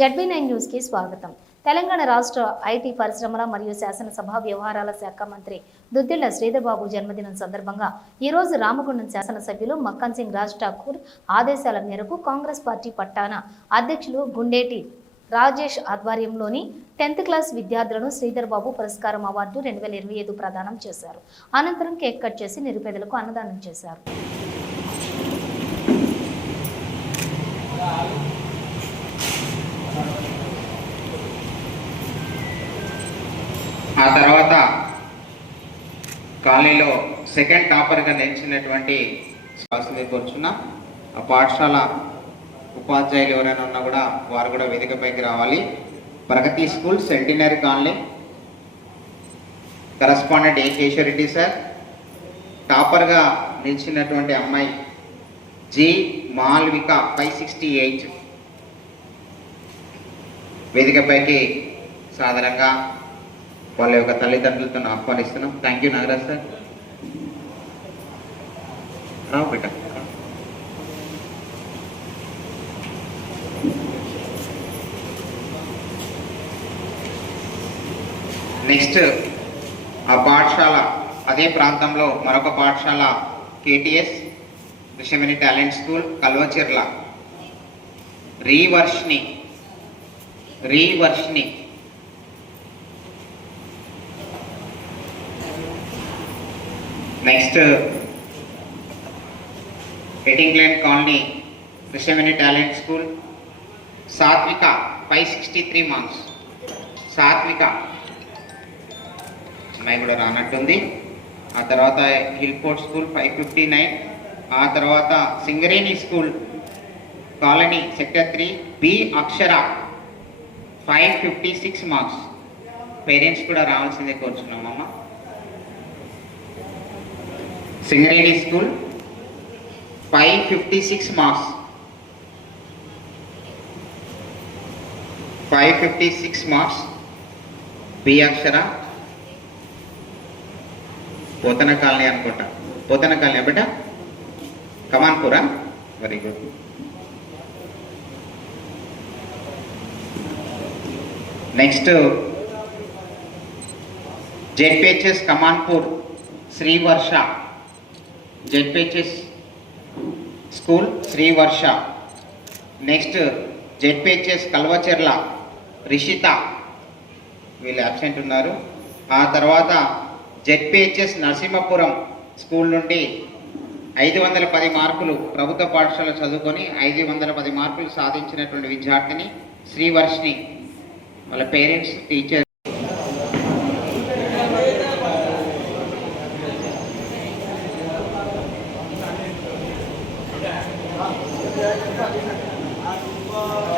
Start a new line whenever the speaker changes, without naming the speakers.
ZB nine న్యూస్కి స్వాగతం. తెలంగాణ రాష్ట్ర ఐటీ పరిశ్రమల మరియు శాసనసభ వ్యవహారాల శాఖ మంత్రి దుద్దిళ్ళ శ్రీధర్బాబు జన్మదినం సందర్భంగా ఈరోజు రామగుండం శాసనసభ్యులు మక్కన్ సింగ్ రాజ్ ఠాకూర్ ఆదేశాల మేరకు కాంగ్రెస్ పార్టీ పట్టాన అధ్యక్షులు గుండేటి రాజేష్ ఆధ్వర్యంలోని టెన్త్ క్లాస్ విద్యార్థులను శ్రీధర్ బాబు పురస్కారం అవార్డు రెండు వేల ఇరవై ఐదు ప్రదానం చేశారు. అనంతరం కేక్ కట్ చేసి నిరుపేదలకు అన్నదానం చేశారు.
ఆ తర్వాత కాలనీలో సెకండ్ టాపర్గా నిలిచినటువంటి శ్వాసని కూర్చున్న ఆ పాఠశాల ఉపాధ్యాయులు ఎవరైనా ఉన్నా కూడా వారు కూడా వేదికపైకి రావాలి. Pragati school centenary colony. Correspondent A Keshava Reddy sir. టాపర్గా నిలిచినటువంటి అమ్మాయి G Malvika five sixty eight వేదికపైకి సాధారణంగా వాళ్ళ యొక్క తల్లిదండ్రులతో ఆహ్వానిస్తున్నాం. Thank you Nagaraj sir. రావు బిడ్డ. నెక్స్ట్ ఆ పాఠశాల అదే ప్రాంతంలో మరొక పాఠశాల KTS Krishnaveni talent school Kalvacherla రీవర్ష్ని రీవర్ష్ని next ఎడింగ్లాండ్ colony Krishnaveni talent school Sathvika five sixty three marks Sathvika అమ్మాయి కూడా రానట్టుంది. ఆ తర్వాత హిల్పోర్ట్ స్కూల్ ఫైవ్ ఫిఫ్టీ నైన్ ఆ తర్వాత Singareni school colony sector three B Akshara five fifty six marks parents కూడా రావాల్సిందే కోరుచున్నాం అమ్మ. Singareni school five fifty six marks five fifty six marks B Akshara Pothana colony అనుకుంటా. పోతన కాలనీ బిడ్డ కమాన్పురా? Very good next ZPHS Kamanpur Srivarsha ZPHS school Srivarsha next ZPHS Kalvacherla Rishitha. వీళ్ళు absent ఉన్నారు. ఆ తర్వాత జెడ్పిహెచ్ఎస్ నరసింహపురం స్కూల్ నుండి ఐదు వందల పది మార్కులు ప్రభుత్వ పాఠశాల చదువుకొని ఐదు వందల పది మార్కులు సాధించినటువంటి విద్యార్థిని శ్రీవర్షిని వాళ్ళ పేరెంట్స్ టీచర్ Oh.